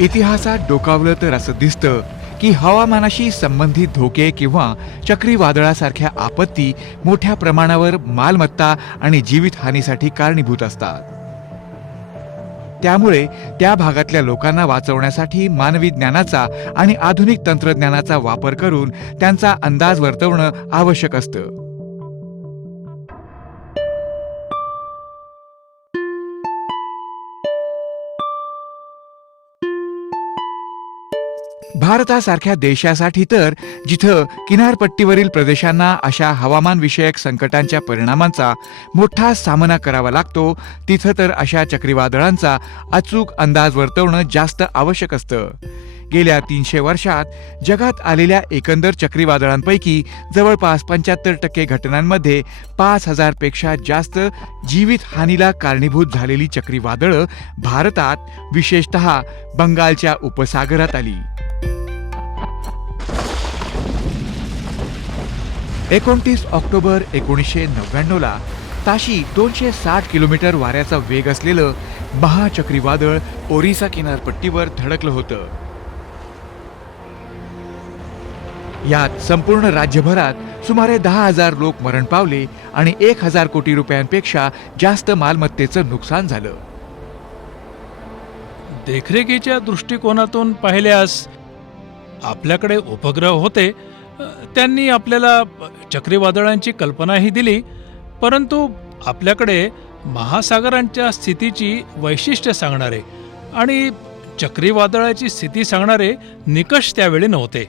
इतिहासात डोकावलं तर असं दिसतं की हवामानाशी संबंधित धोके किंवा चक्रीवादळासारख्या आपत्ती मोठ्या प्रमाणावर मालमत्ता आणि जीवितहानीसाठी कारणीभूत असतात. त्यामुळे त्या भागातल्या लोकांना वाचवण्यासाठी मानवी ज्ञानाचा आणि आधुनिक तंत्रज्ञानाचा वापर करून त्यांचा अंदाज वर्तवणं आवश्यक असतं. भारतासारख्या देशासाठी तर जिथं किनारपट्टीवरील प्रदेशांना अशा हवामानविषयक संकटांच्या परिणामांचा मोठा सामना करावा लागतो, तिथं तर अशा चक्रीवादळांचा अचूक अंदाज वर्तवणं जास्त आवश्यक असतं. गेल्या 300 वर्षात जगात आलेल्या एकंदर चक्रीवादळांपैकी जवळपास 75% घटनांमध्ये 5000 पेक्षा जास्त जीवितहानीला कारणीभूत झालेली चक्रीवादळं भारतात, विशेषतः बंगालच्या उपसागरात आली. 29 ऑक्टोबर 1999ला ताशी 260 किलोमीटर वाऱ्याचा वेग असलेलं महाचक्रीवादळ ओरिसा किनारपट्टीवर धडकलं होतं. यात संपूर्ण राज्यभरात सुमारे 10,000 लोक मरण पावले आणि 1,000 कोटी रुपयांपेक्षा जास्त मालमत्तेचं नुकसान झालं. देखरेखीच्या दृष्टिकोनातून पाहिल्यास आपल्याकडे उपग्रह होते, त्यांनी आपल्याला चक्रीवादळांची कल्पनाही दिली, परंतु आपल्याकडे महासागरांच्या स्थितीची वैशिष्ट्य सांगणारे आणि चक्रीवादळाची स्थिती सांगणारे निकष त्यावेळी नव्हते.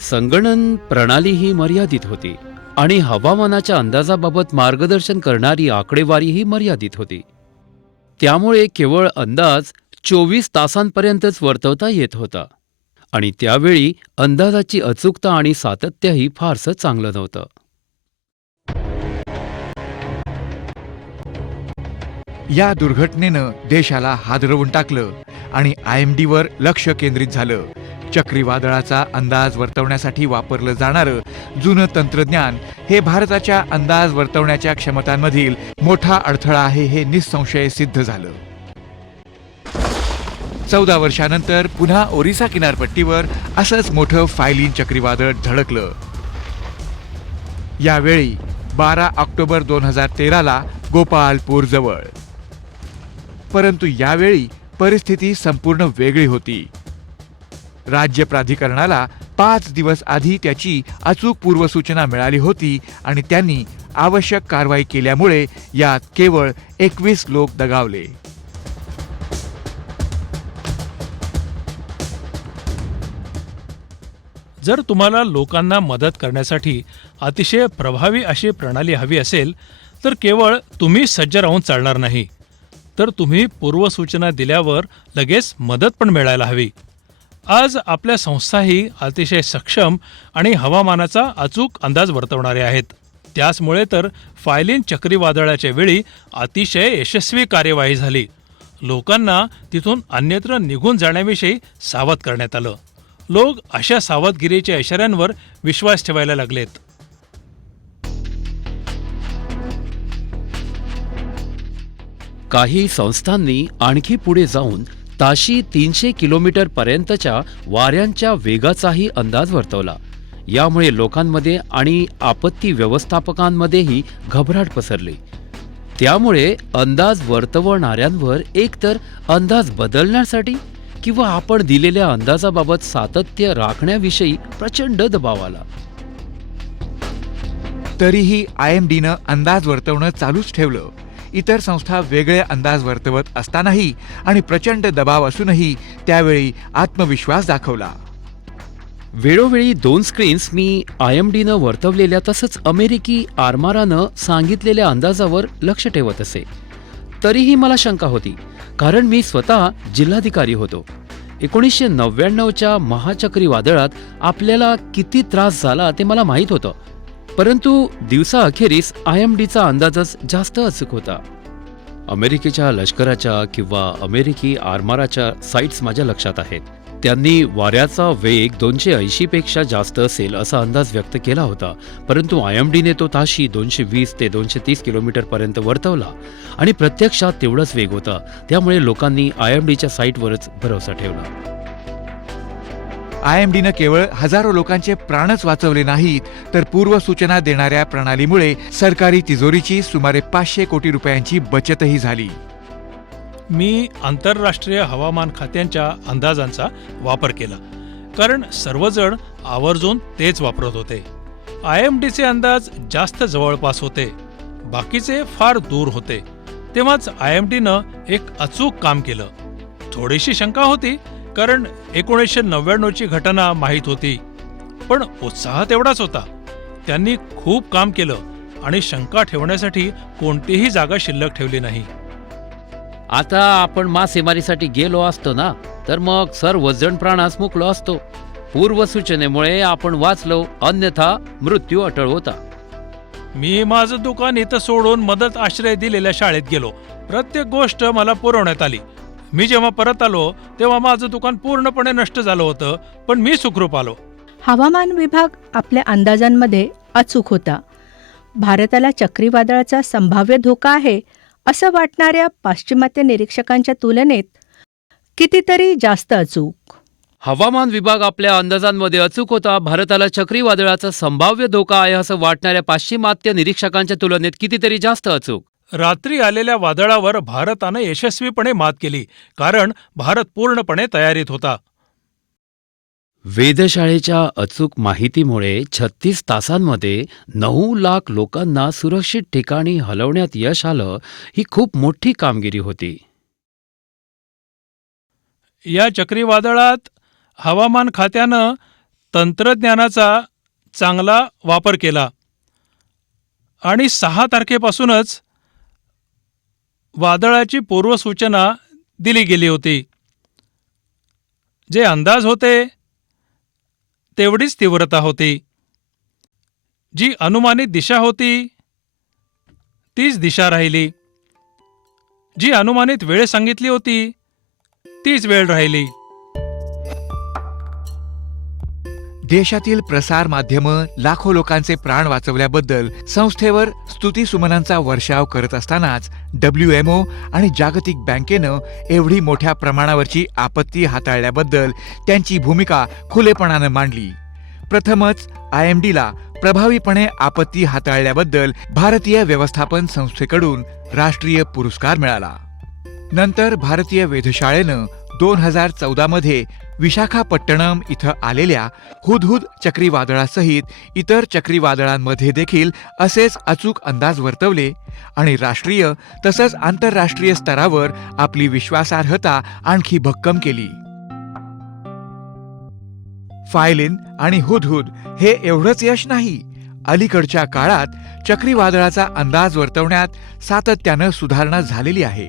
संगणन प्रणालीही मर्यादित होती आणि हवामानाच्या अंदाजाबाबत मार्गदर्शन करणारी आकडेवारीही मर्यादित होती. त्यामुळे केवळ अंदाज 24 तासांपर्यंतच वर्तवता येत होता आणि त्यावेळी अंदाजाची अचूकता आणि सातत्यही फारसं चांगलं नव्हतं. या दुर्घटनेनं देशाला हादरवून टाकलं आणि IMDवर लक्ष केंद्रित झालं. चक्रीवादळाचा अंदाज वर्तवण्यासाठी वापरलं जाणारं जुनं तंत्रज्ञान हे भारताच्या अंदाज वर्तवण्याच्या क्षमतांमधील मोठा अडथळा आहे, हे निसंशय सिद्ध झालं. 14 वर्षानंतर पुन्हा ओरिसा किनारपट्टीवर असंच मोठं फायलिन चक्रीवादळ धडकलं. यावेळी 12 ऑक्टोबर 2013ला गोपालपूर जवळ. परंतु यावेळी परिस्थिती संपूर्ण वेगळी होती. राज्य प्राधिकरणाला 5 दिवस आधी त्याची अचूक पूर्वसूचना मिळाली होती आणि त्यांनी आवश्यक कारवाई केल्यामुळे यात केवळ 21 लोक दगावले. जर तुम्हाला लोकांना मदत करण्यासाठी अतिशय प्रभावी अशी प्रणाली हवी असेल, तर केवळ तुम्ही सज्ज राहून चालणार नाही, तर तुम्ही पूर्वसूचना दिल्यावर लगेच मदत पण मिळायला हवी. आज आपल्या संस्थाही अतिशय सक्षम आणि हवामानाचा अचूक अंदाज वर्तवणारे आहेत. त्याचमुळे तर फायलिन चक्रीवादळाच्या वेळी अतिशय यशस्वी कार्यवाही झाली. लोकांना तिथून अन्यत्र निघून जाण्याविषयी सावध करण्यात आलं. लोक अशा सावधगिरीच्या इशाऱ्यांवर विश्वास ठेवायला लागलेत. काही संस्थांनी आणखी पुढे जाऊन ताशी 300 किलोमीटर पर्यंतच्या वाऱ्यांच्या वेगाचाही अंदाज वर्तवला. यामुळे लोकांमध्ये आणि आपत्ती व्यवस्थापकांमध्येही घबराट पसरली. त्यामुळे अंदाज वर्तवणाऱ्यांवर एकतर अंदाज बदलण्यासाठी किंवा आपण दिलेल्या अंदाजाबाबत सातत्य राखण्याविषयी प्रचंड दबाव आला. तरीही IMDनं अंदाज वर्तवणं चालूच ठेवलं. इतर संस्था वेगळे अंदाज वर्तवत असतानाही आणि प्रचंड दबाव असूनही त्यावेळी आत्मविश्वास दाखवला. वेळोवेळी 2 स्क्रीन्स मी IMDनं वर्तवलेल्या तसंच अमेरिकी आरमारानं सांगितलेल्या अंदाजावर लक्ष ठेवत असे. तरीही मला शंका होती, कारण मी स्वतः जिल्हाधिकारी होतो. 1999च्या महाचक्रीवादळात आपल्याला किती त्रास झाला ते मला माहीत होतं, परंतु दिवसाअखेरीस IMDचा अंदाजच जास्त अचूक होता. अमेरिकेच्या लष्कराच्या किंवा अमेरिकी आरमाराच्या साईट्स माझ्या लक्षात आहेत. त्यांनी वाऱ्याचा वेग 280 पेक्षा जास्त असेल असा अंदाज व्यक्त केला होता, परंतु IMDने तो ताशी 220 ते 230 किलोमीटर पर्यंत वर्तवला आणि प्रत्यक्षात तेवढाच वेग होता. त्यामुळे लोकांनी IMDच्या साईटवरच भरोसा ठेवला. IMDनं केवळ हजारो लोकांचे प्राणच वाचवले नाहीत, तर पूर्वसूचना देणाऱ्या प्रणालीमुळे सरकारी तिजोरीची सुमारे 500 कोटी रुपयांची बचतही झाली. मी आंतरराष्ट्रीय हवामान खात्यांच्या अंदाजांचा वापर केला, कारण सर्वजण आवर्जून तेच वापरत होते. IMDचे अंदाज जास्त जवळपास होते, बाकीचे फार दूर होते. तेव्हाच IMDनं एक अचूक काम केलं. थोडीशी शंका होती, कारण 1999ची घटना माहीत होती, पण उत्साह तेवढाच होता. त्यांनी खूप काम केलं आणि शंका ठेवण्यासाठी कोणतीही जागा शिल्लक ठेवली नाही. आता आपण मासेमारीसाठी गेलो असतो ना, तर मग सर्वजण प्राणास मुकलो असतो. पूर्वसूचनेमुळे आपण वाचलो, अन्यथा मृत्यू अटळ होता. मी माझं दुकान इथं सोडून मदत आश्रय दिलेल्या शाळेत गेलो. प्रत्येक गोष्ट मला पुरवण्यात आली. मी जेव्हा परत आलो तेव्हा माझं दुकान पूर्णपणे नष्ट झालं होतं, पण मी सुखरूप आलो. हवामान विभाग आपल्या अंदाजांमध्ये अचूक होता. भारताला चक्रीवादळाचा संभाव्य धोका आहे असं वाटणाऱ्या पाश्चिमात्य निरीक्षकांच्या तुलनेत कितीतरी जास्त अचूक. हवामान विभाग आपल्या अंदाजांमध्ये अचूक होता. भारताला चक्रीवादळाचा संभाव्य धोका आहे असं वाटणाऱ्या पाश्चिमात्य निरीक्षकांच्या तुलनेत कितीतरी जास्त अचूक. रात्री आलेल्या वादळावर भारतानं यशस्वीपणे मात केली, कारण भारत पूर्णपणे तयारीत होता. वेधशाळेच्या अचूक माहितीमुळे 36 तासांमध्ये 9 लाख लोकांना सुरक्षित ठिकाणी हलवण्यात यश आलं. ही खूप मोठी कामगिरी होती. या चक्रीवादळात हवामान खात्यानं तंत्रज्ञानाचा चांगला वापर केला आणि 6 तारखेपासूनच वादळाची पूर्वसूचना दिली गेली होती. जे अंदाज होते तेवढीच तीव्रता होती. जी अनुमानित दिशा होती तीच दिशा राहिली. जी अनुमानित वेळ सांगितली होती तीच वेळ राहिली. देशातील प्रसार माध्यमं लाखो लोकांचे प्राण वाचवल्याबद्दल संस्थेवर स्तुतिसुमनांचा वर्षाव करत असतानाच WMO आणि जागतिक बँकेनं एवढी मोठ्या प्रमाणावरची आपत्ती हाताळल्याबद्दल त्यांची भूमिका खुलेपणानं मांडली. प्रथमच IMDला प्रभावीपणे आपत्ती हाताळल्याबद्दल भारतीय व्यवस्थापन संस्थेकडून राष्ट्रीय पुरस्कार मिळाला. नंतर भारतीय वेधशाळेनं 2014 मध्ये विशाखापट्टणम इथं आलेल्या हुदहुद चक्रीवादळासहित इतर चक्रीवादळांमध्ये देखील असेच अचूक अंदाज वर्तवले आणि राष्ट्रीय तसंच आंतरराष्ट्रीय स्तरावर आपली विश्वासार्हता आणखी भक्कम केली. फायलिन आणि हुदहुद हे एवढंच यश नाही, अलीकडच्या काळात चक्रीवादळाचा अंदाज वर्तवण्यात सातत्यानं सुधारणा झालेली आहे.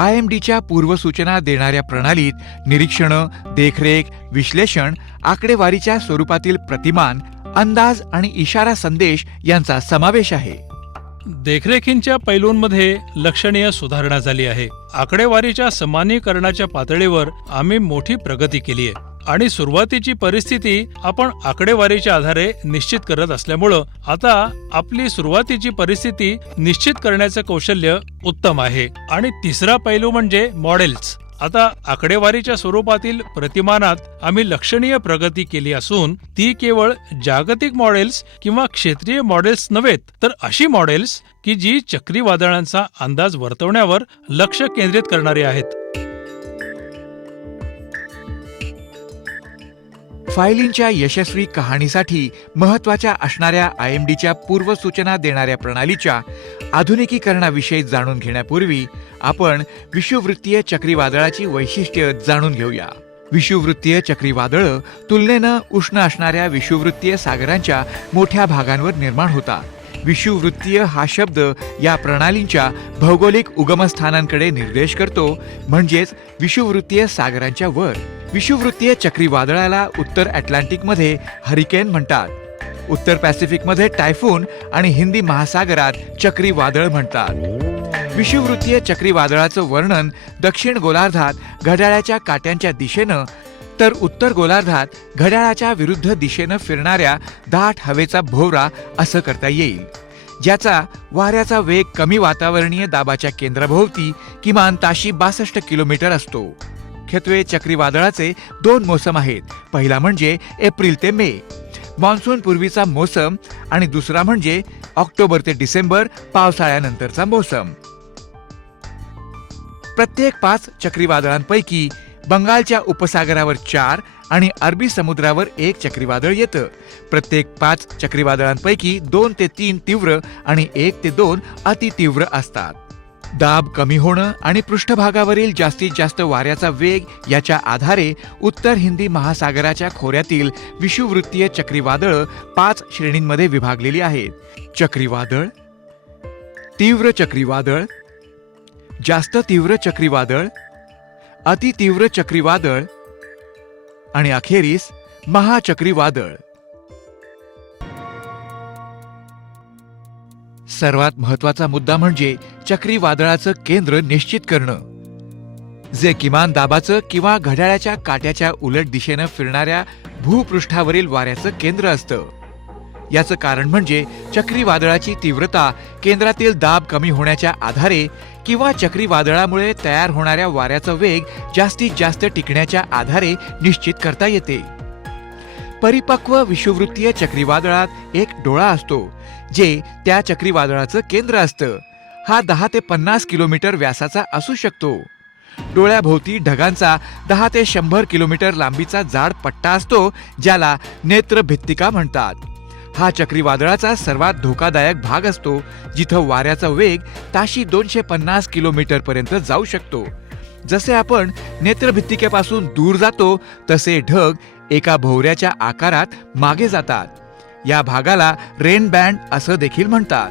IMDच्या पूर्वसूचना देणाऱ्या प्रणालीत निरीक्षणं, देखरेख, विश्लेषण, आकडेवारीच्या स्वरूपातील प्रतिमान, अंदाज आणि इशारा संदेश यांचा समावेश आहे. देखरेखींच्या पैलूंमध्ये लक्षणीय सुधारणा झाली आहे. आकडेवारीच्या समानीकरणाच्या पातळीवर आम्ही मोठी प्रगती केली आहे आणि सुरुवातीची परिस्थिती आपण आकडेवारीच्या आधारे निश्चित करत असल्यामुळं आता आपली सुरुवातीची परिस्थिती निश्चित करण्याचं कौशल्य उत्तम आहे. आणि तिसरा पैलू म्हणजे मॉडेल्स. आता आकडेवारीच्या स्वरूपातील प्रतिमानात आम्ही लक्षणीय प्रगती केली असून ती केवळ जागतिक मॉडेल्स किंवा क्षेत्रीय मॉडेल्स नव्हेत, तर अशी मॉडेल्स की जी चक्रीवादळांचा अंदाज वर्तवण्यावर लक्ष केंद्रित करणारी आहेत. फायलिनच्या यशस्वी कहाणीसाठी महत्त्वाच्या असणाऱ्या IMDच्या पूर्वसूचना देणाऱ्या प्रणालीच्या आधुनिकीकरणाविषयी जाणून घेण्यापूर्वी आपण विषुववृत्तीय चक्रीवादळाची वैशिष्ट्ये जाणून घेऊया. विषुववृत्तीय चक्रीवादळं तुलनेनं उष्ण असणाऱ्या विषुववृत्तीय सागरांच्या मोठ्या भागांवर निर्माण होतात. विषुववृत्तीय हा शब्द या प्रणालींच्या भौगोलिक उगमस्थानांकडे निर्देश करतो, म्हणजेच विषुववृत्तीय सागरांच्या वर. विषुववृत्तीय चक्रीवादळाला उत्तर अटलांटिकमध्ये हरिकेन म्हणतात, उत्तर पॅसिफिकमध्ये टायफून आणि हिंदी महासागरात चक्रीवादळ म्हणतात. विषुववृत्तीय चक्रीवादळाचं वर्णन दक्षिण गोलार्धात घड्याळाच्या काट्यांच्या दिशेनं तर उत्तर गोलार्धात घड्याळाच्या विरुद्ध दिशेनं फिरणाऱ्या दाट हवेचा भोवरा असं करता येईल, ज्याचा वाऱ्याचा वेग कमी वातावरणीय दाबाच्या केंद्राभोवती किमान ताशी 62 किलोमीटर असतो. मुख्यत्वे चक्रीवादळाचे 2 मोसम आहेत. पहिला म्हणजे एप्रिल ते मे, मान्सून पूर्वीचा मोसम, आणि दुसरा म्हणजे ऑक्टोबर ते डिसेंबर, पावसाळ्यानंतरचा मोसम. प्रत्येक 5 चक्रीवादळांपैकी बंगालच्या उपसागरावर 4 आणि अरबी समुद्रावर 1 चक्रीवादळ येतं. प्रत्येक 5 चक्रीवादळांपैकी 2 ते 3 तीव्र आणि 1 ते 2 अतितीव्र असतात. दाब कमी होणं आणि पृष्ठभागावरील जास्तीत जास्त वाऱ्याचा वेग याच्या आधारे उत्तर हिंदी महासागराच्या खोऱ्यातील विषुववृत्तीय चक्रीवादळं 5 श्रेणींमध्ये विभागलेली आहेत. चक्रीवादळ, तीव्र चक्रीवादळ, जास्त तीव्र चक्रीवादळ, अतितीव्र चक्रीवादळ आणि अखेरीस महाचक्रीवादळ. सर्वात महत्वाचा मुद्दा म्हणजे चक्रीवादळाचं केंद्र निश्चित करणं, जे किमान दाबाचं किंवा घड्याळाच्या काट्याच्या उलट दिशेनं फिरणाऱ्या भूपृष्ठावरील वाऱ्याचं केंद्र असतं. याचं कारण म्हणजे चक्रीवादळाची तीव्रता केंद्रातील दाब कमी होण्याच्या आधारे किंवा चक्रीवादळामुळे तयार होणाऱ्या वाऱ्याचा वेग जास्तीत जास्त टिकण्याच्या आधारे निश्चित करता येते. परिपक्व विषुववृत्तीय चक्रीवादळात एक डोळा असतो, जे त्या चक्रीवादळाचं केंद्र असतं. हा 10 ते 50 किलोमीटर व्यासाचा असू शकतो. डोळ्याभोवती ढगांचा 10 ते 100 किलोमीटर लांबीचा जाड पट्टा असतो, ज्याला नेत्रभित्तिका म्हणतात. हा चक्रीवादळाचा सर्वात धोकादायक भाग असतो, जिथं वाऱ्याचा वेग ताशी 250 किलोमीटर पर्यंत जाऊ शकतो. जसे आपण नेत्रभित्तिकेपासून दूर जातो, तसे ढग एका भोवऱ्याच्या आकारात मागे जातात. या भागाला रेन बँड असं देखील म्हणतात.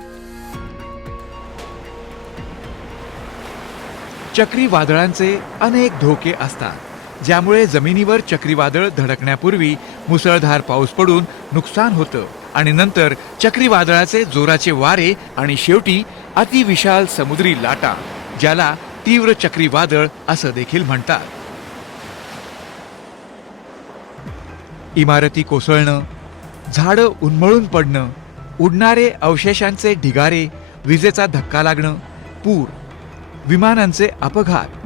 चक्रीवादळांचे अनेक धोके असतात, ज्यामुळे जमिनीवर चक्रीवादळ धडकण्यापूर्वी मुसळधार पाऊस पडून नुकसान होतं आणि नंतर चक्रीवादळाचे जोराचे वारे आणि शेवटी अतिविशाल समुद्री लाटा, ज्याला तीव्र चक्रीवादळ असं देखील म्हणतात. इमारती कोसळणं, झाडं उन्मळून पडणं, उडणारे अवशेषांचे ढिगारे, विजेचा धक्का लागणं, पूर, विमानांचे अपघात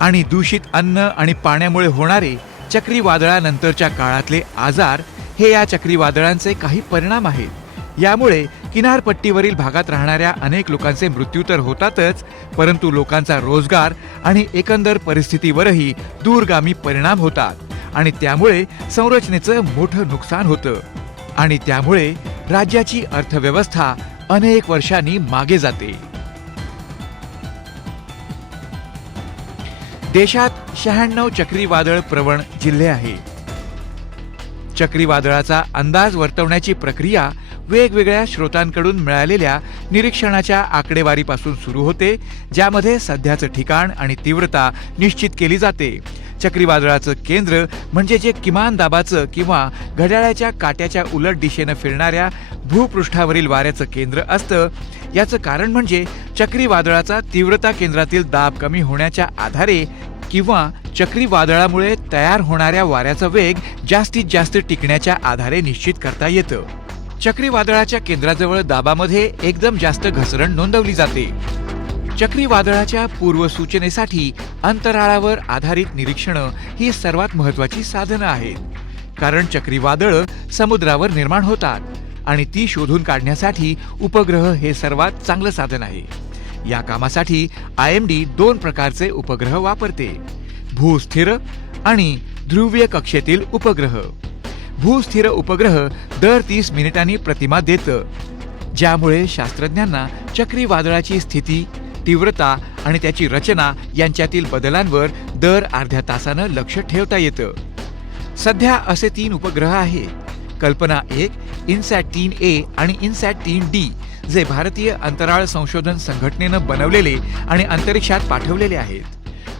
आणि दूषित अन्न आणि पाण्यामुळे होणारे चक्रीवादळानंतरच्या काळातले आजार हे या चक्रीवादळांचे काही परिणाम आहेत. यामुळे किनारपट्टीवरील भागात राहणाऱ्या अनेक लोकांचे मृत्यू तर होतातच, परंतु लोकांचा रोजगार आणि एकंदर परिस्थितीवरही दूरगामी परिणाम होतात आणि त्यामुळे संरचनेचं मोठं नुकसान होतं आणि त्यामुळे राज्याची अर्थव्यवस्था अनेक वर्षांनी मागे जाते. देशात 96 चक्रीवादळ प्रवण जिल्हे आहेत. चक्रीवादळाचा अंदाज वर्तवण्याची प्रक्रिया वेगवेगळ्या स्रोतांकडून मिळालेल्या निरीक्षणाच्या आकडेवारीपासून सुरू होते, ज्यामध्ये सध्याचं ठिकाण आणि तीव्रता निश्चित केली जाते. चक्रीवादळाचं केंद्र म्हणजे जे किमान दाबाचं किंवा घड्याळाच्या काट्याच्या उलट दिशेनं फिरणाऱ्या भूपृष्ठावरील वाऱ्याचं केंद्र असतं. याचं कारण म्हणजे चक्रीवादळाचा तीव्रता केंद्रातील दाब कमी होण्याच्या आधारे किंवा चक्रीवादळामुळे तयार होणाऱ्या वाऱ्याचा वेग जास्तीत जास्त टिकण्याच्या आधारे निश्चित करता येतं. चक्रीवादळाच्या केंद्राजवळ दाबामध्ये एकदम जास्त घसरण नोंदवली जाते. चक्रीवादळाच्या पूर्वसूचनेसाठी अंतराळावर आधारित निरीक्षणं ही सर्वात महत्त्वाची साधनं आहेत, कारण चक्रीवादळं समुद्रावर निर्माण होतात आणि ती शोधून काढण्यासाठी उपग्रह हे सर्वात चांगलं साधन आहे. या कामासाठी IMD 2 प्रकारचे उपग्रह वापरते: भूस्थिर आणि ध्रुवीय कक्षेतील उपग्रह. भूस्थिर उपग्रह दर 30 मिनिटांनी प्रतिमा देतं, ज्यामुळे शास्त्रज्ञांना चक्रीवादळाची स्थिती, तीव्रता आणि त्याची रचना यांच्यातील बदलांवर दर अर्ध्या तासानं लक्ष ठेवता येतं. सध्या असे 3 उपग्रह आहेत: कल्पना 1, INSAT-3A आणि INSAT-3D, जे भारतीय अंतराळ संशोधन संघटनेनं बनवलेले आणि अंतरिक्षात पाठवलेले आहेत.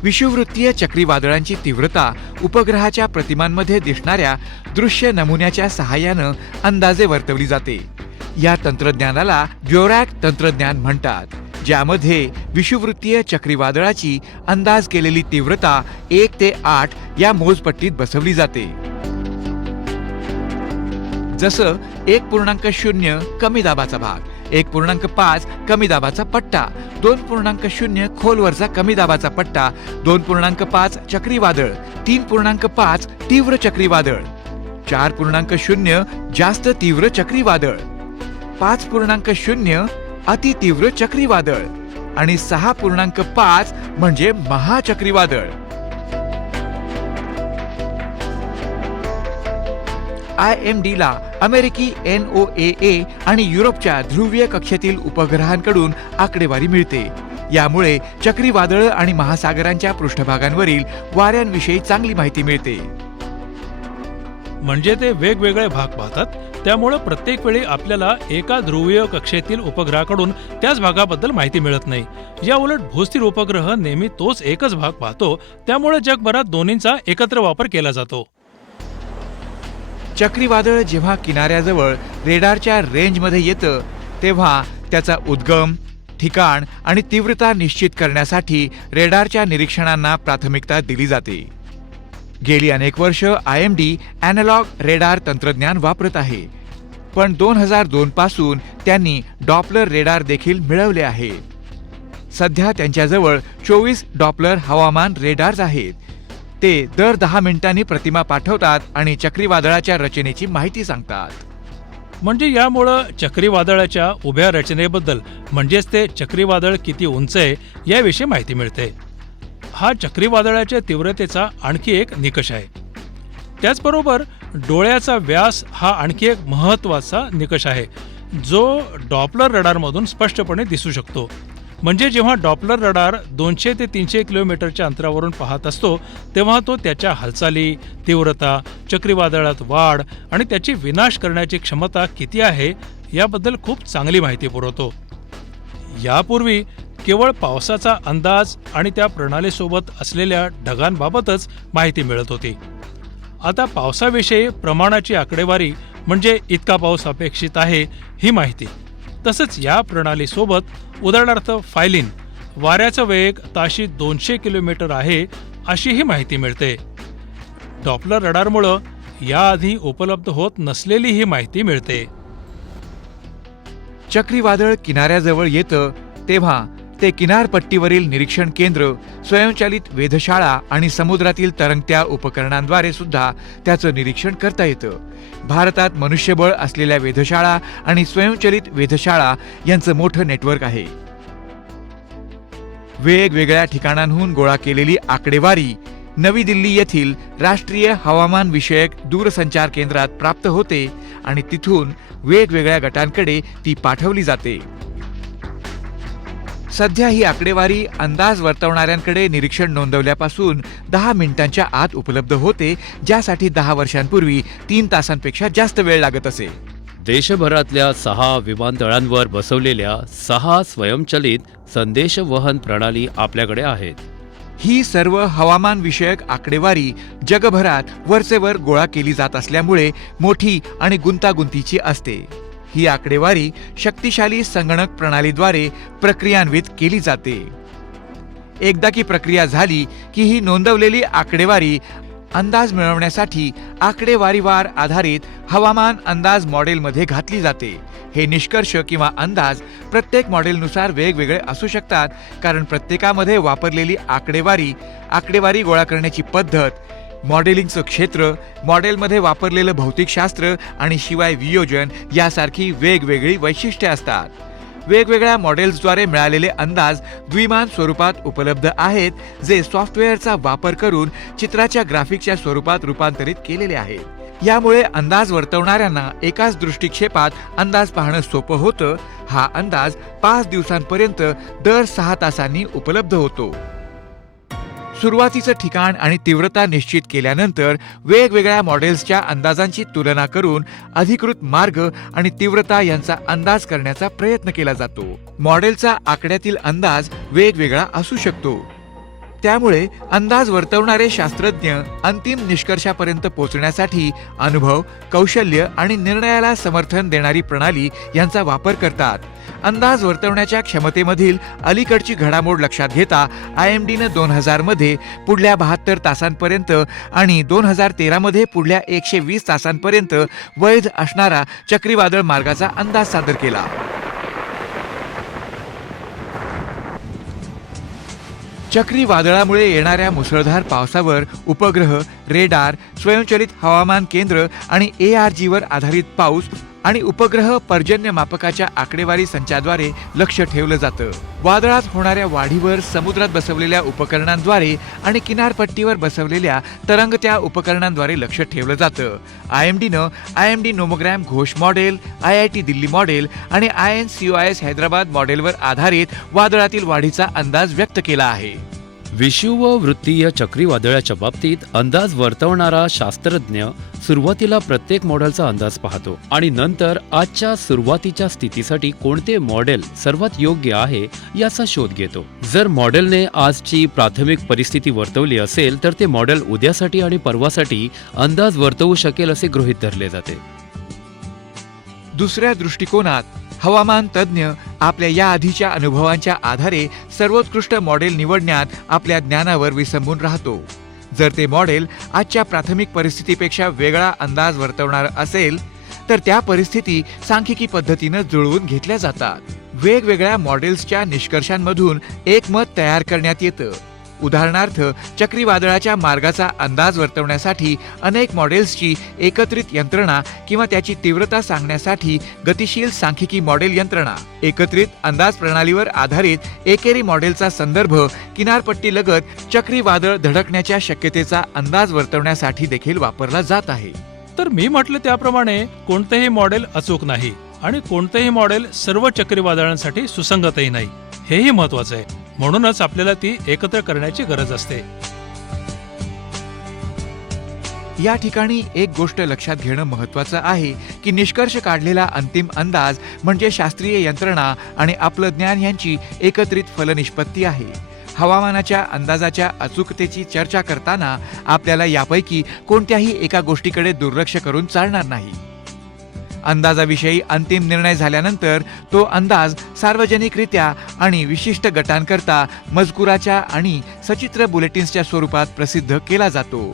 विषुववृत्तीय चक्रीवादळांची तीव्रता उपग्रहाच्या प्रतिमांमध्ये दिसणाऱ्या दृश्य नमुन्याच्या सहाय्यानं अंदाजे वर्तवली जाते. या तंत्रज्ञानाला ड्युरॅक तंत्रज्ञान म्हणतात. ज्यामध्ये विषुववृत्तीय चक्रीवादळाची अंदाज केलेली तीव्रता 1 ते 8 या मोजपट्टीत बसवली जाते. जसं 1.0 कमी दाबाचा भाग, 1.5 कमी दाबाचा पट्टा, 2.0 खोलवरचा कमी दाबाचा पट्टा, 2.5 चक्रीवादळ, 3.5 तीव्र चक्रीवादळ, 4.0 जास्त तीव्र चक्रीवादळ, 5.0 अतितीव्र चक्रीवादळ आणि 6.5 म्हणजे महाचक्रीवादळ. IMD ला अमेरिकी NOAA आणि युरोपच्या ध्रुवीय कक्षेतील उपग्रहांकडून आकडेवारी मिळते. यामुळे चक्रीवादळ आणि महासागरांच्या पृष्ठभागांवरील वाऱ्यांविषयी चांगली माहिती मिळते. म्हणजे ते वेगवेगळे भाग पाहतात, त्यामुळे प्रत्येक वेळी आपल्याला एका ध्रुवीय कक्षेतील उपग्रहाकडून त्याच भागाबद्दल माहिती मिळत नाही. या उलट भूस्थिर उपग्रह नेहमी तोच एकच भाग पाहतो, त्यामुळे जगभरात दोन्हींचा एकत्र वापर केला जातो. चक्रीवादळ जेव्हा किनाऱ्याजवळ रेडारच्या रेंजमध्ये येतं तेव्हा त्याचा उद्गम, ठिकाण आणि तीव्रता निश्चित करण्यासाठी रेडारच्या निरीक्षणांना प्राथमिकता दिली जाते. गेली अनेक वर्ष IMD अॅनालॉग रेडार तंत्रज्ञान वापरत आहे, पण 2002 पासून त्यांनी डॉपलर रेडार देखील मिळवले आहे. सध्या त्यांच्याजवळ 24 डॉपलर हवामान रेडार्स आहेत. ते दर 10 मिनिटांनी प्रतिमा पाठवतात आणि चक्रीवादळाच्या रचनेची माहिती सांगतात. म्हणजे यामुळं चक्रीवादळाच्या उभ्या रचनेबद्दल, म्हणजेच ते चक्रीवादळ किती उंच आहे याविषयी माहिती मिळते. हा चक्रीवादळाच्या तीव्रतेचा आणखी एक निकष आहे. त्याचबरोबर डोळ्याचा व्यास हा आणखी एक महत्त्वाचा निकष आहे, जो डॉपलर रडारमधून स्पष्टपणे दिसू शकतो. म्हणजे जेव्हा डॉपलर रडार 200 ते 300 किलोमीटरच्या अंतरावरून पाहत असतो, तेव्हा तो त्याच्या हालचाली, तीव्रता, चक्रीवादळात वाढ आणि त्याची विनाश करण्याची क्षमता किती आहे याबद्दल खूप चांगली माहिती पुरवतो. यापूर्वी केवळ पावसाचा अंदाज आणि त्या प्रणालीसोबत असलेल्या ढगांबाबतच माहिती मिळत होती. आता पावसाविषयी प्रमाणाची आकडेवारी, म्हणजे इतका पाऊस अपेक्षित आहे ही माहिती, तसंच या प्रणालीसोबत उदाहरणार्थ फायलिन, वाऱ्याचा वेग ताशी 200 किलोमीटर आहे अशीही माहिती मिळते. डॉपलर रडारमुळं याआधी उपलब्ध होत नसलेली ही माहिती मिळते. चक्रीवादळ किनाऱ्याजवळ येतं तेव्हा ते किनारपट्टीवरील निरीक्षण केंद्र, स्वयंचलित वेधशाळा आणि समुद्रातील तरंगत्या उपकरणांद्वारे सुद्धा त्याचं निरीक्षण करता येतं. भारतात मनुष्यबळ असलेल्या वेधशाळा आणि स्वयंचलित वेधशाळा यांचं मोठं नेटवर्क आहे. वेगवेगळ्या ठिकाणांहून गोळा केलेली आकडेवारी नवी दिल्ली येथील राष्ट्रीय हवामान विषयक दूरसंचार केंद्रात प्राप्त होते आणि तिथून वेगवेगळ्या गटांकडे ती पाठवली जाते. सध्या ही आकडेवारी अंदाज वर्तवणाऱ्यांकडे निरीक्षण नोंदवल्यापासून 10 मिनिटांच्या आत उपलब्ध होते, ज्यासाठी 10 वर्षांपूर्वी 3 तासांपेक्षा जास्त वेळ लागत असे. देशभरातल्या 6 विमानतळांवर बसवलेल्या 6 स्वयंचलित संदेशवहन प्रणाली आपल्याकडे आहेत. ही सर्व हवामान विषयक आकडेवारी जगभरात वरचेवर गोळा केली जात असल्यामुळे मोठी आणि गुंतागुंतीची असते. ही आकडेवारी शक्तिशाली संगणक प्रणालीद्वारे प्रक्रियान्वित केली जाते. एकदा की प्रक्रिया झाली की ही नोंदवलेली आकडेवारी अंदाज मिळवण्यासाठी आकडेवारीवर आधारित हवामान अंदाज मॉडेलमध्ये घातली जाते. हे निष्कर्ष किंवा अंदाज प्रत्येक मॉडेलनुसार वेगवेगळे असू शकतात, कारण प्रत्येकामध्ये वापरलेली आकडेवारी गोळा करण्याची पद्धत, मॉडेलिंगचं क्षेत्र, मॉडेलमध्ये वापरलेलं भौतिकशास्त्र आणि शिवाय वियोजन यासारखी वेगवेगळी वैशिष्ट्ये असतात. वेगवेगळ्या मॉडेल्सद्वारे मिळालेले अंदाज द्विमान स्वरूपात उपलब्ध आहेत, जे सॉफ्टवेअरचा वापर करून चित्राच्या ग्राफिक्सच्या स्वरूपात रूपांतरित केलेले आहेत. यामुळे अंदाज वर्तवणाऱ्यांना एकाच दृष्टिक्षेपात अंदाज पाहणं सोपं होतं. हा अंदाज 5 दिवसांपर्यंत दर 6 तासांनी उपलब्ध होतो. सुरुवातीचं ठिकाण आणि तीव्रता निश्चित केल्यानंतर वेगवेगळ्या मॉडेल्सच्या अंदाजांची तुलना करून अधिकृत मार्ग आणि तीव्रता यांचा अंदाज करण्याचा प्रयत्न केला जातो. मॉडेलचा आकड्यातील अंदाज वेगवेगळा असू शकतो. त्यामुळे अंदाज वर्तवणारे शास्त्रज्ञ अंतिम निष्कर्षापर्यंत पोहोचण्यासाठी अनुभव, कौशल्य आणि निर्णयाला समर्थन देणारी प्रणाली यांचा वापर करतात. अंदाज वर्तवण्याच्या क्षमतेमधील अलीकडची घडामोड लक्षात घेता IMDनं 2000 मध्ये पुढल्या 72 तासांपर्यंत आणि 2013 मध्ये पुढल्या 120 तासांपर्यंत वैध असणारा चक्रीवादळ मार्गाचा अंदाज सादर केला. चक्रीवादळामुळे येणाऱ्या मुसळधार पावसावर उपग्रह, रेडार, स्वयंचलित हवामान केंद्र आणि ARGवर आधारित पाऊस आणि उपग्रह पर्जन्यमापकाच्या आकडेवारी संचाद्वारे लक्ष ठेवलं जातं. वादळात होणाऱ्या वाढीवर समुद्रात बसवलेल्या उपकरणांद्वारे आणि किनारपट्टीवर बसवलेल्या तरंगत्या उपकरणांद्वारे लक्ष ठेवलं जातं. IMDनं IMD nomogram Ghosh model, IIT Delhi model आणि INCOIS हैदराबाद मॉडेलवर आधारित वादळातील वाढीचा अंदाज व्यक्त केला आहे. विषुववृत्तीय चक्रीवादळाच्या बाबतीत अंदाज वर्तवणारा शास्त्रज्ञ सुरुवातीला प्रत्येक मॉडेलचा अंदाज पाहतो आणि नंतर आजच्या सुरुवातीच्या स्थितीसाठी कोणते मॉडेल सर्वात योग्य आहे याचा शोध घेतो. जर मॉडेलने आजची प्राथमिक परिस्थिती वर्तवली असेल तर ते मॉडेल उद्यासाठी आणि परवासाठी अंदाज वर्तवू शकेल असे गृहीत धरले जाते. दुसऱ्या दृष्टिकोनात हवामान तज्ज्ञ आपल्या या आधीच्या अनुभवांच्या आधारे सर्वोत्कृष्ट मॉडेल निवडण्यात आपल्या ज्ञानावर विसंबून राहतो. जर ते मॉडेल आजच्या प्राथमिक परिस्थितीपेक्षा वेगळा अंदाज वर्तवणार असेल तर त्या परिस्थिती सांख्यिकी पद्धतीनं जुळवून घेतल्या जातात. वेगवेगळ्या मॉडेल्सच्या निष्कर्षांमधून एक मत तयार करण्यात येतं. उदाहरणार्थ, चक्रीवादळाच्या मार्गाचा अंदाज वर्तवण्यासाठी अनेक मॉडेल्सची एकत्रित यंत्रणा किंवा त्याची तीव्रता सांगण्यासाठी गतिशील सांख्यिकी मॉडेल यंत्रणा. एकत्रित अंदाज प्रणालीवर आधारित एकेरी मॉडेलचा संदर्भ किनारपट्टीलगत चक्रीवादळ धडकण्याच्या शक्यतेचा अंदाज वर्तवण्यासाठी देखील वापरला जात आहे. तर मी म्हटलं त्याप्रमाणे कोणतेही मॉडेल अचूक नाही आणि कोणतेही मॉडेल सर्व चक्रीवादळांसाठी सुसंगतही नाही, हेही महत्वाचं आहे. म्हणूनच आपल्याला ती एकत्र करण्याची गरज असते. या ठिकाणी एक गोष्ट लक्षात घेणं महत्त्वाचं आहे की निष्कर्ष काढलेला अंतिम अंदाज म्हणजे शास्त्रीय यंत्रणा आणि आपलं ज्ञान यांची एकत्रित फलनिष्पत्ती आहे. हवामानाच्या अंदाजाच्या अचूकतेची चर्चा करताना आपल्याला यापैकी कोणत्याही एका गोष्टीकडे दुर्लक्ष करून चालणार नाही. अंदाजाविषयी अंतिम निर्णय झाल्यानंतर तो अंदाज सार्वजनिकरित्या आणि विशिष्ट गटांकरता मजकुराच्या आणि सचित्र बुलेटिन्सच्या स्वरूपात प्रसिद्ध केला जातो.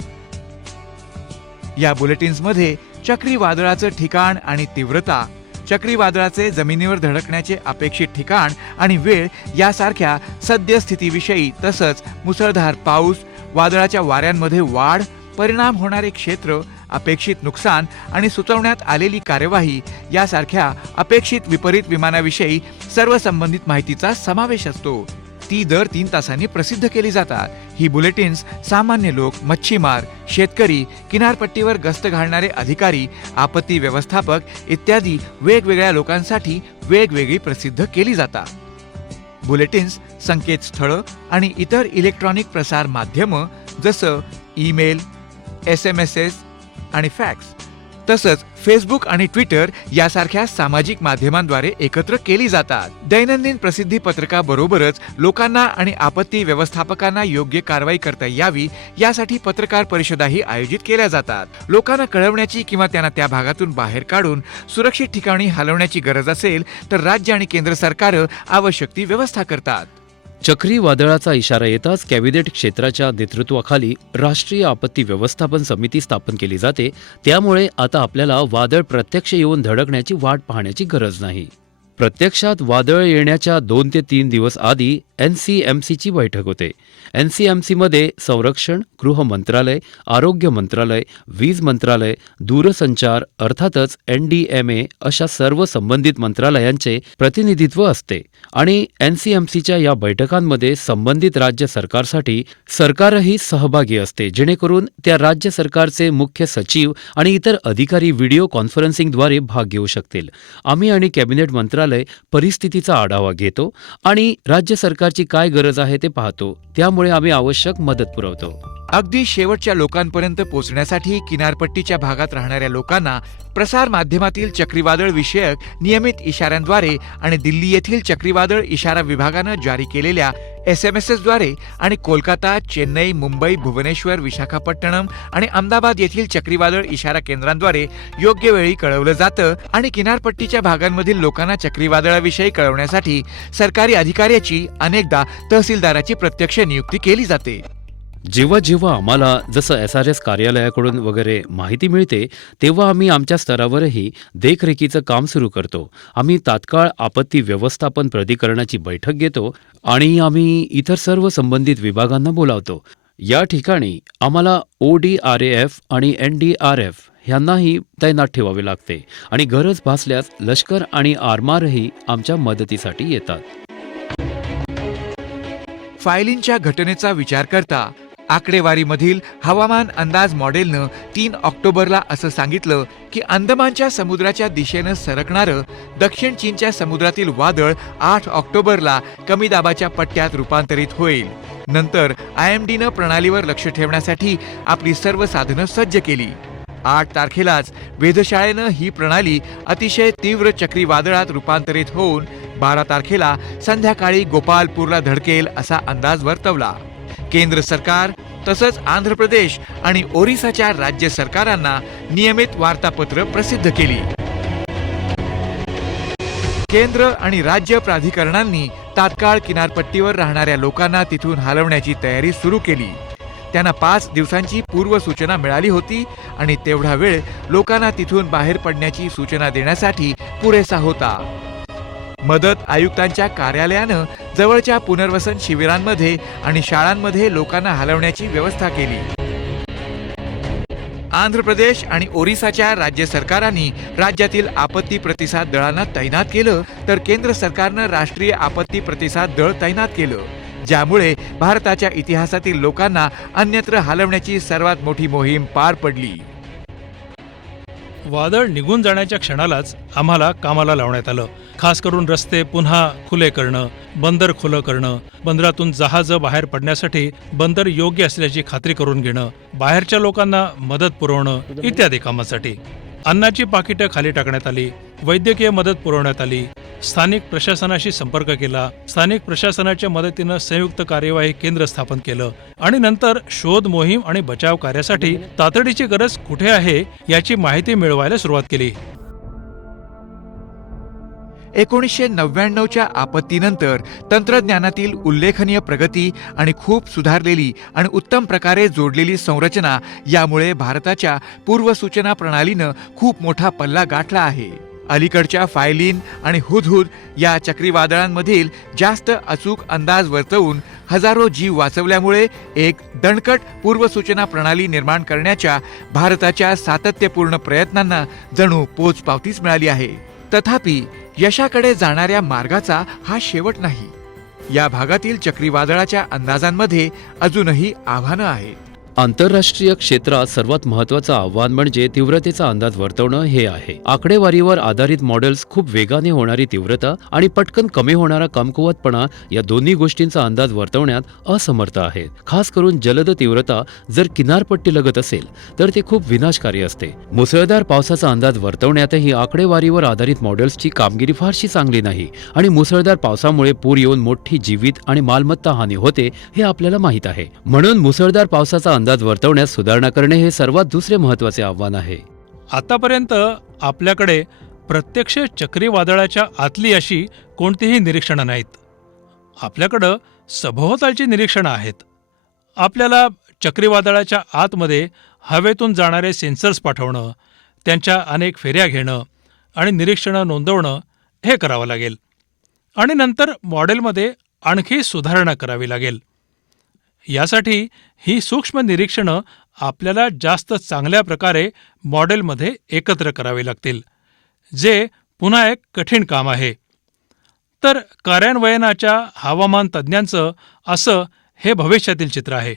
या बुलेटिन्समध्ये चक्रीवादळाचं ठिकाण आणि तीव्रता, चक्रीवादळाचे जमिनीवर धडकण्याचे अपेक्षित ठिकाण आणि वेळ यासारख्या सद्यस्थितीविषयी तसंच मुसळधार पाऊस, वादळाच्या वाऱ्यांमध्ये वाढ, परिणाम होणारे क्षेत्र, अपेक्षित नुकसान आणि सुचवण्यात आलेली कार्यवाही यासारख्या अपेक्षित विपरीत विमानाविषयी सर्व संबंधित माहितीचा समावेश असतो. ती दर 3 तासांनी प्रसिद्ध केली जातात. ही बुलेटिन्स सामान्य लोक, मच्छीमार, शेतकरी, किनारपट्टीवर गस्त घालणारे अधिकारी, आपत्ती व्यवस्थापक इत्यादी वेगवेगळ्या लोकांसाठी वेगवेगळी प्रसिद्ध केली जातात. बुलेटिन्स संकेतस्थळं आणि इतर इलेक्ट्रॉनिक प्रसार माध्यमं जसं ईमेल, SMS आणि फॅक्स तसंच फेसबुक आणि ट्विटर यासारख्या सामाजिक माध्यमांद्वारे एकत्र केली जातात. दैनंदिन प्रसिद्धी पत्रकाबरोबरच लोकांना आणि आपत्ती व्यवस्थापकांना योग्य कारवाई करता यावी यासाठी पत्रकार परिषदाही आयोजित केल्या जातात. लोकांना कळवण्याची किंवा त्यांना त्या भागातून बाहेर काढून सुरक्षित ठिकाणी हलवण्याची गरज असेल तर राज्य आणि केंद्र सरकारं आवश्यक ती व्यवस्था करतात. चक्रीवादळाचा इशारा येताच कॅबिनेट क्षेत्राच्या नेतृत्वाखाली राष्ट्रीय आपत्ती व्यवस्थापन समिती स्थापन केली जाते. त्यामुळे आता आपल्याला वादळ प्रत्यक्ष येऊन धडकण्याची वाट पाहण्याची गरज नाही. प्रत्यक्षात वादळ येण्याच्या 2 ते 3 दिवस आधी NCMCची बैठक होते. NCMCमध्ये संरक्षण, गृह मंत्रालय, आरोग्य मंत्रालय, वीज मंत्रालय, दूरसंचार अर्थातच NDMA अशा सर्व संबंधित मंत्रालयांचे प्रतिनिधित्व असते आणि NCMCच्या या बैठकांमध्ये संबंधित राज्य सरकारसाठी सरकारही सहभागी असते, जेणेकरून त्या राज्य सरकारचे मुख्य सचिव आणि इतर अधिकारी व्हिडिओ कॉन्फरन्सिंगद्वारे भाग घेऊ शकतील. आम्ही आणि कॅबिनेट मंत्रालय परिस्थितीचा आढावा घेतो आणि राज्य सरकारची काय गरज आहे ते पाहतो. त्यामुळे आम्ही आवश्यक मदत पुरवतो. अगदी शेवटच्या लोकांपर्यंत पोहोचण्यासाठी किनारपट्टीच्या भागात राहणाऱ्या लोकांना प्रसार माध्यमातील चक्रीवादळ विषयक नियमित इशाऱ्यांद्वारे आणि दिल्ली येथील चक्रीवादळ इशारा विभागानं जारी केलेल्या SMSद्वारे आणि कोलकाता, चेन्नई, मुंबई, भुवनेश्वर, विशाखापट्टणम आणि अहमदाबाद येथील चक्रीवादळ इशारा केंद्रांद्वारे योग्य वेळी कळवलं जातं आणि किनारपट्टीच्या भागांमधील लोकांना चक्रीवादळाविषयी कळवण्यासाठी सरकारी अधिकाऱ्याची अनेकदा तहसीलदाराची प्रत्यक्ष नियुक्ती केली जाते. जेव्हा जेव्हा आम्हाला जसं SRS कार्यालयाकडून वगैरे माहिती मिळते तेव्हा आम्ही आमच्या स्तरावरही देखरेखीचं काम सुरू करतो. आम्ही तात्काळ आपत्ती व्यवस्थापन प्राधिकरणाची बैठक घेतो आणि आम्ही इतर सर्व संबंधित विभागांना बोलावतो. या ठिकाणी आम्हाला ODRAF आणि NDRF ह्यांनाही तैनात ठेवावे लागते आणि गरज भासल्यास लष्कर आणि आरमारही आमच्या मदतीसाठी येतात. फायलिनच्या घटनेचा विचार करता आकडेवारीमधील हवामान अंदाज मॉडेलनं 3 ऑक्टोबरला असं सांगितलं की अंदमानच्या समुद्राच्या दिशेनं सरकणारं दक्षिण चीनच्या समुद्रातील वादळ 8 ऑक्टोबरला कमी दाबाच्या पट्ट्यात रूपांतरित होईल. नंतर IMDनं प्रणालीवर लक्ष ठेवण्यासाठी आपली सर्व साधनं सज्ज केली. 8 तारखेलाच वेधशाळेनं ही प्रणाली अतिशय तीव्र चक्रीवादळात रूपांतरित होऊन 12 तारखेला संध्याकाळी गोपालपूरला धडकेल असा अंदाज वर्तवला. केंद्र सरकार तसंच आंध्र प्रदेश आणि ओरिसाच्या राज्य सरकारांना नियमित वार्तापत्र प्रसिद्ध केली. केंद्र आणि राज्य प्राधिकरणांनी तात्काळ किनारपट्टीवर राहणाऱ्या लोकांना तिथून हलवण्याची तयारी सुरू केली. त्यांना 5 दिवसांची पूर्वसूचना मिळाली होती आणि तेवढा वेळ लोकांना तिथून बाहेर पडण्याची सूचना देण्यासाठी पुरेसा होता. मदत आयुक्तांच्या कार्यालयानं जवळच्या पुनर्वसन शिबिरांमध्ये आणि शाळांमध्ये लोकांना हलवण्याची व्यवस्था केली. आंध्र प्रदेश आणि ओरिसाच्या राज्य सरकारांनी राज्यातील आपत्ती प्रतिसाद दळांना तैनात केलं तर केंद्र सरकारनं राष्ट्रीय आपत्ती प्रतिसाद दळ तैनात केलं, ज्यामुळे भारताच्या इतिहासातील लोकांना अन्यत्र हलवण्याची सर्वात मोठी मोहीम पार पडली. वादळ निघून जाण्याच्या क्षणालाच आम्हाला कामाला लावण्यात आलं. खास करून रस्ते पुन्हा खुले करणं, बंदर खुलं करणं, बंदरातून जहाजं बाहेर पडण्यासाठी बंदर योग्य असल्याची खात्री करून घेणं, बाहेरच्या लोकांना मदत पुरवणं इत्यादी कामासाठी. अन्नाची पाकिटं खाली टाकण्यात आली, वैद्यकीय मदत पुरवण्यात आली, स्थानिक प्रशासनाशी संपर्क केला, स्थानिक प्रशासनाच्या मदतीनं संयुक्त कार्यवाही केंद्र स्थापन केलं आणि नंतर शोध मोहीम आणि बचाव कार्यासाठी तातडीची गरज कुठे आहे याची माहिती मिळवायला सुरुवात केली. 1999च्या आपत्तीनंतर तंत्रज्ञानातील उल्लेखनीय प्रगती आणि खूप सुधारलेली आणि उत्तम प्रकारे जोडलेली संरचना यामुळे भारताच्या पूर्वसूचना प्रणालीनं खूप मोठा पल्ला गाठला आहे. अलीकडच्या फायलिन आणि हुदहुद या चक्रीवादळांमधील जास्त अचूक अंदाज वर्तवून हजारो जीव वाचवल्यामुळे एक दणकट पूर्वसूचना प्रणाली निर्माण करण्याच्या भारताच्या सातत्यपूर्ण प्रयत्नांना जणू पोचपावतीच मिळाली आहे. तथापि यशाकडे जाणाऱ्या मार्गाचा हा शेवट नाही. या भागातील चक्रीवादळाच्या अंदाजांमध्ये अजूनही आव्हानं आहेत. आंतरराष्ट्रीय क्षेत्रात सर्वात महत्त्वाचं आव्हान म्हणजे तीव्रतेचा अंदाज वर्तवणं हे आहे. आकडेवारीवर आधारित मॉडेल्स खूप वेगाने होणारी तीव्रता आणि पटकन कमी होणारा कमकुवतपणा या दोन्ही गोष्टींचा अंदाज वर्तवण्यात असमर्थ आहेत. खास करून जलद तीव्रता जर किनारपट्टीलगत असेल तर ते खूप विनाशकारी असते. मुसळधार पावसाचा अंदाज वर्तवण्यातही आकडेवारीवर आधारित मॉडेल्सची कामगिरी फारशी चांगली नाही आणि मुसळधार पावसामुळे पूर येऊन मोठी जीवित आणि मालमत्ता हानी होते हे आपल्याला माहीत आहे. म्हणून मुसळधार पावसाचा अंदाज वर्तवण्यास सुधारणा करणे हे सर्वात दुसरे महत्त्वाचे आव्हान आहे. आतापर्यंत आपल्याकडे प्रत्यक्ष चक्रीवादळाच्या आतली अशी कोणतीही निरीक्षणं नाहीत. आपल्याकडं सभोवतालची निरीक्षणं आहेत. आपल्याला चक्रीवादळाच्या आतमध्ये हवेतून जाणारे सेन्सर्स पाठवणं, त्यांच्या अनेक फेऱ्या घेणं आणि निरीक्षणं नोंदवणं हे करावं लागेल आणि नंतर मॉडेलमध्ये आणखी सुधारणा करावी लागेल. यासाठी ही सूक्ष्म निरीक्षणं आपल्याला जास्त चांगल्या प्रकारे मॉडेलमध्ये एकत्र करावी लागतील, जे पुन्हा एक कठीण काम आहे. तर कार्यान्वयनाच्या हवामान तज्ज्ञांचं असं हे भविष्यातील चित्र आहे.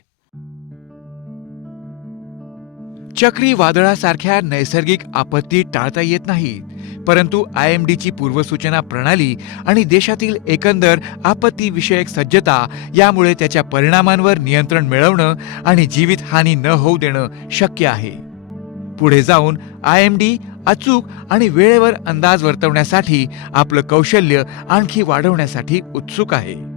चक्रीवादळासारख्या नैसर्गिक आपत्ती टाळता येत नाहीत, परंतु IMDची पूर्वसूचना प्रणाली आणि देशातील एकंदर आपत्तीविषयक सज्जता यामुळे त्याच्या परिणामांवर नियंत्रण मिळवणं आणि जीवितहानी न होऊ देणं शक्य आहे. पुढे जाऊन IMD अचूक आणि वेळेवर अंदाज वर्तवण्यासाठी आपलं कौशल्य आणखी वाढवण्यासाठी उत्सुक आहे.